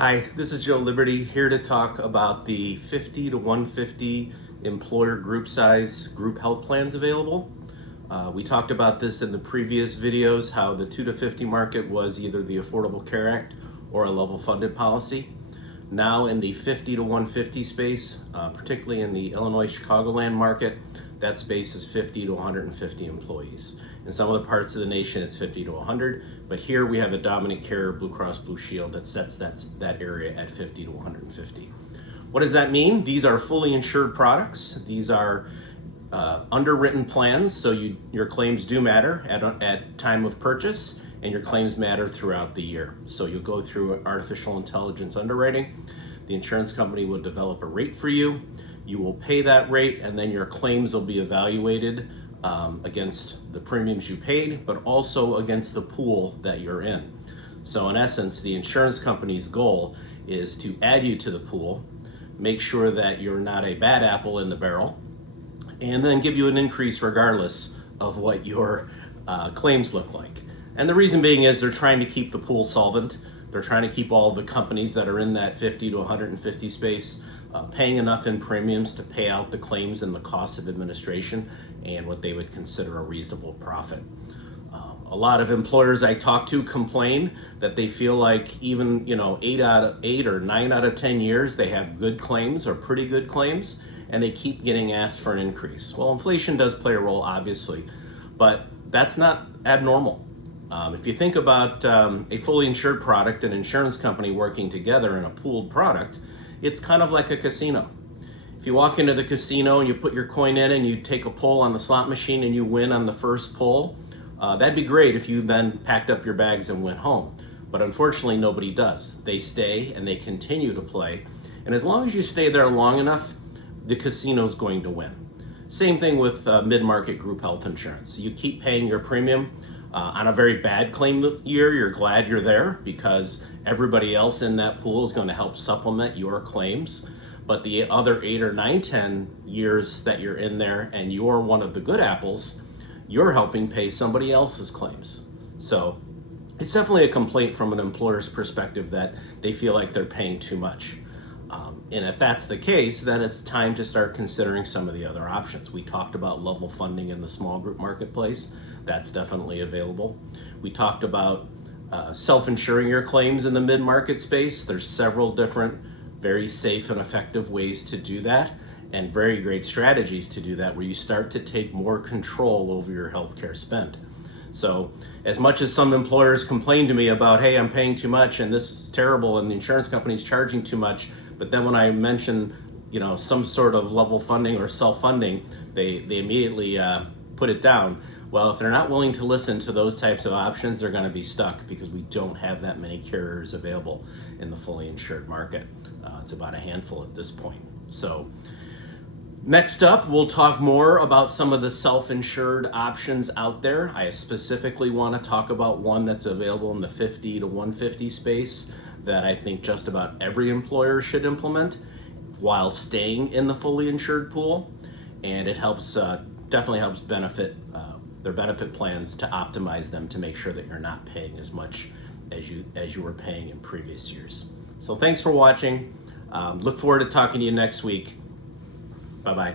Hi, this is Joe Liberty here to talk about the 50 to 150 employer group size group health plans available. We talked about this in the previous videos, how the 2 to 50 market was either the Affordable Care Act or a level funded policy. Now in the 50 to 150 space, particularly in the Illinois Chicagoland market, that space is 50 to 150 employees. In some of the parts of the nation, it's 50 to 100, but here we have a dominant carrier, Blue Cross Blue Shield, that sets that area at 50 to 150. What does that mean? These are fully insured products. These are underwritten plans, so your claims do matter at time of purchase, and your claims matter throughout the year. So you'll go through artificial intelligence underwriting. The insurance company will develop a rate for you. You will pay that rate, and then your claims will be evaluated against the premiums you paid, but also against the pool that you're in. So in essence, the insurance company's goal is to add you to the pool, make sure that you're not a bad apple in the barrel, and then give you an increase regardless of what your claims look like. And the reason being is they're trying to keep the pool solvent. They're trying to keep all the companies that are in that 50 to 150 space paying enough in premiums to pay out the claims and the costs of administration and what they would consider a reasonable profit. A lot of employers I talk to complain that they feel like even 8 or 9 out of 10 years they have good claims or pretty good claims, and they keep getting asked for an increase. Well, inflation does play a role, obviously, but that's not abnormal. If you think about a fully insured product, an insurance company working together in a pooled product, it's kind of like a casino. If you walk into the casino and you put your coin in and you take a pull on the slot machine and you win on the first pull, that'd be great if you then packed up your bags and went home. But unfortunately, nobody does. They stay and they continue to play. And as long as you stay there long enough, the casino's going to win. Same thing with mid-market group health insurance. You keep paying your premium. On a very bad claim year, you're glad you're there because everybody else in that pool is going to help supplement your claims. But the other 8 or 9, 10 years that you're in there and you're one of the good apples, you're helping pay somebody else's claims. So it's definitely a complaint from an employer's perspective that they feel like they're paying too much. And if that's the case, then it's time to start considering some of the other options. We talked about level funding in the small group marketplace. That's definitely available. We talked about self-insuring your claims in the mid-market space. There's several different very safe and effective ways to do that, and very great strategies to do that, where you start to take more control over your healthcare spend. So as much as some employers complain to me about, hey, I'm paying too much and this is terrible and the insurance company's charging too much, but then when I mention some sort of level funding or self-funding, they immediately put it down. Well, if they're not willing to listen to those types of options, they're going to be stuck because we don't have that many carriers available in the fully insured market. It's about a handful at this point. So next up, we'll talk more about some of the self-insured options out there. I specifically want to talk about one that's available in the 50 to 150 space that I think just about every employer should implement while staying in the fully insured pool. And it helps, definitely helps benefit their benefit plans to optimize them to make sure that you're not paying as much as you were paying in previous years. So thanks for watching. Look forward to talking to you next week. Bye-bye.